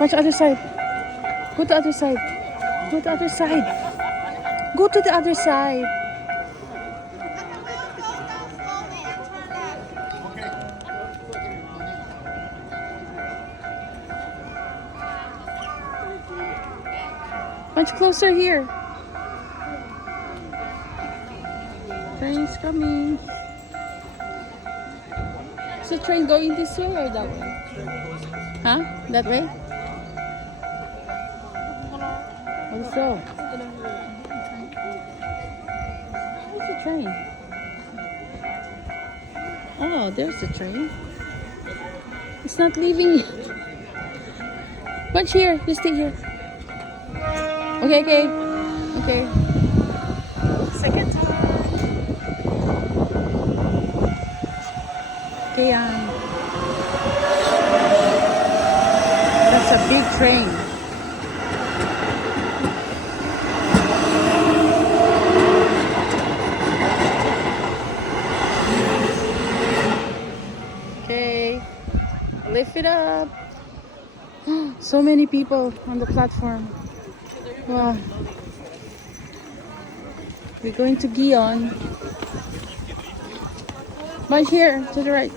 Watch the other side. Go to the other side. Go to the other side. Go to the other side. Much closer here. Train is coming. Is the train going this way or that way? Huh? That way? Also. Where's the train? Oh, there's the train. It's not leaving. Bunch here. You stay here. Okay, okay. Okay. Second time. Okay, that's a big train. Okay. Lift it up. So many people on the platform. Wow. We're going to Gion. Bunch here, to the right.